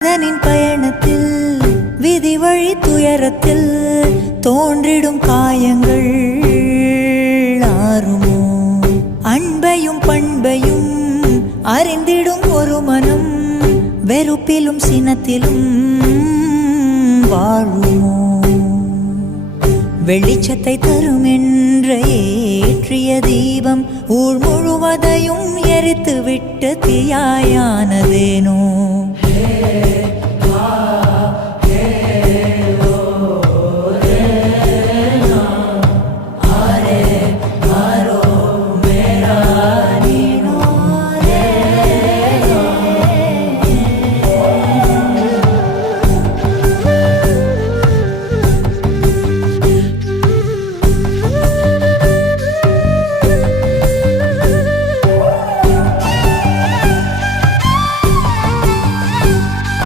பயணத்தில் விதி வழி துயரத்தில் தோன்றிடும் காயங்கள் ஆறுமோ? அன்பையும் பண்பையும் அறிந்திடும் ஒரு மனம் வெறுப்பிலும் சினத்திலும் வாழுமோ? வெளிச்சத்தை தரும் என்ற ஏற்றிய தீபம் ஊர் முழுவதையும் எரித்து விட்டு தீயாயானதேனோ?